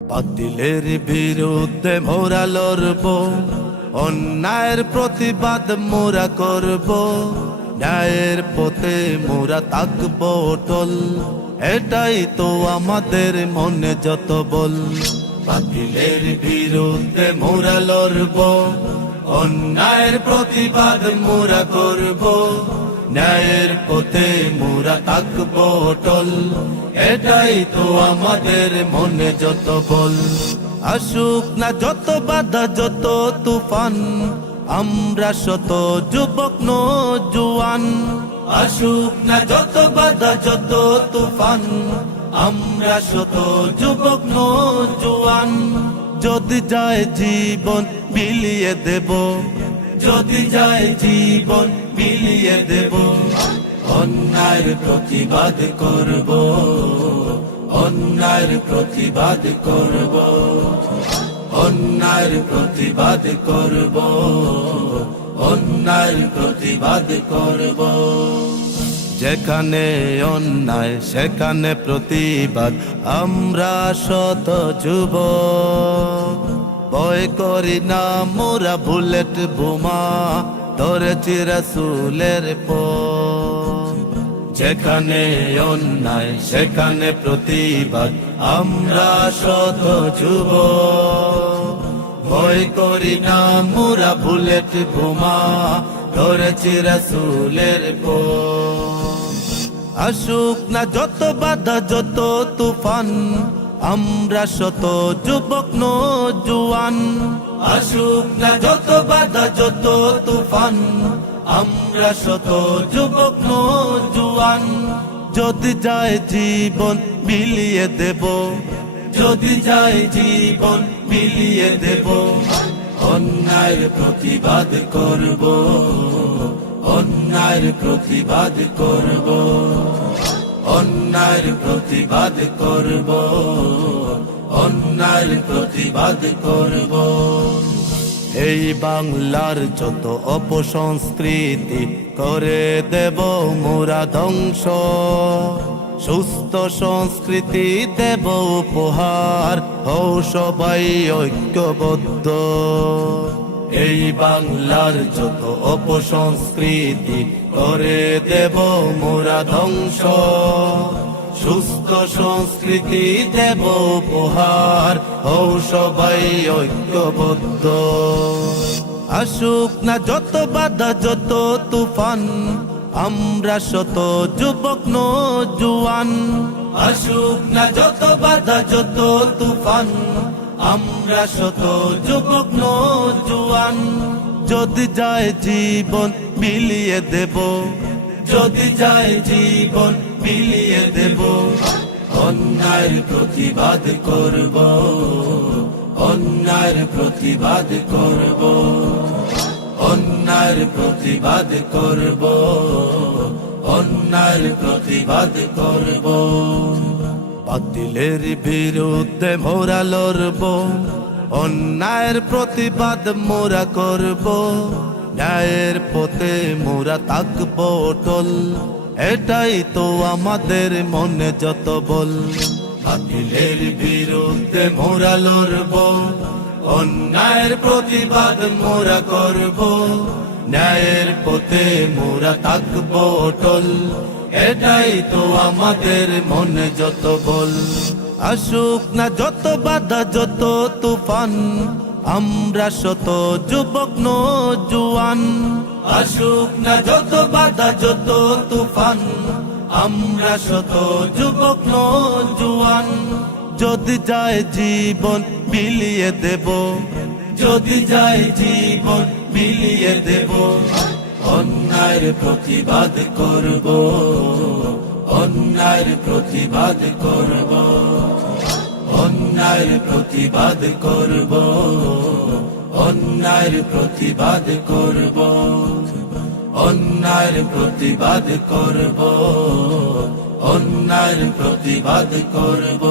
বাতিলের বিরুদ্ধে মোরা লড়ব, অন্যায়ের প্রতিবাদ মোরা করব, ন্যায়ের পথে মোরা থাকব অটল, এটাই তো আমাদের মনে যত বল। বাতিলের বিরুদ্ধে মোরা লড়ব, অন্যায়ের প্রতিবাদ মোরা করব, ন্যায়ের পথে মোরা থাকব অটল, এটাই তো আমাদের মনে যত বল। আসুক না যত বাধা যত তুফান, আমরা শত যুবক নওজোয়ান। আসুক না যত বাধা যত তুফান, আমরা শত যুবক নওজোয়ান। যদি যায় জীবন বিলিয়ে দেব, যদি যায় জীবন বিলিয়ে দেব, অন্যায়ের প্রতিবাদ করব, অন্যায়ের প্রতিবাদ করব, অন্যায়ের প্রতিবাদ করব, অন্যায়ের প্রতিবাদ করব। যেখানে অন্যায় সেখানে প্রতিবাদ, আমরা শত যুবক ভয় করি না মোরা বুলেট বোমা, ধরেছি রাসূলের পথ। যেখানে অন্যায় সেখানে প্রতিবাদ, আমরা শত যুবক ভয় করি না মোরা বুলেট বোমা, ধরেছি রাসূলের পথ। আসুক না যত বাধা যত তুফান, আমরা শত যুবক নওজোয়ান। আসুক না যত বাধা যত তুফান, আমরা শত যুবক নওজোয়ান। যদি যায় জীবন বিলিয়ে দেব, যদি যায় জীবন বিলিয়ে দেব, অন্যায়ের প্রতিবাদ করব, অন্যায়ের প্রতিবাদ করব, অন্যায়ের প্রতিবাদ করব, অন্যায়ের প্রতিবাদ করব। এই বাংলার যত অপসংস্কৃতি করে দেব মোরা ধ্বংস, সুস্থ সংস্কৃতি দেব উপহার, হও সবাই ঐক্যবদ্ধ। এই বাংলার যত অপসংস্কৃতি করে দেব মোরা ধ্বংস, সুস্থ সংস্কৃতি দেব উপহার, হও সবাই ঐক্যবদ্ধ। আসুক না যত বাধা যত তুফান, আমরা শত যুবক নওজোয়ান। আসুক না যত বাধা যত তুফান, আমরা শত যুবক নওজোয়ান। যদি যায় জীবন বিলিয়ে দেব, যদি যায় জীবন বিলিয়ে দেব, অন্যায়ের প্রতিবাদ করব, অন্যায়ের প্রতিবাদ করব, অন্যায়ের প্রতিবাদ করব, অন্যায়ের প্রতিবাদ করব। বাতিলের বিরুদ্ধে মোরা লড়ব, অন্যায়ের প্রতিবাদ মোরা করব, ন্যায়ের পথে মোরা থাকব অটল, এটাই তো আমাদের মনে যত বল। বাতিলের বিরুদ্ধে মোরা লড়ব, অন্যায়ের প্রতিবাদ মোরা করব, ন্যায়ের পথে মোরা থাকব অটল, এটাই তো আমাদের মনে যত বল। আসুক না যত বাধা যত তুফান, আমরা শত যুবক নওজোয়ান। আসুক না যত বাধা যত তুফান, আমরা শত যুবক নওজোয়ান। যদি যায় জীবন বিলিয়ে দেব, যদি যায় জীবন বিলিয়ে দেব, অন্যায়ের প্রতিবাদ করব, অন্যায়ের প্রতিবাদ করব, অন্যায়ের প্রতিবাদ করব, অন্যায়ের প্রতিবাদ করব, অন্যায়ের প্রতিবাদ করব, অন্যায়ের প্রতিবাদ করব।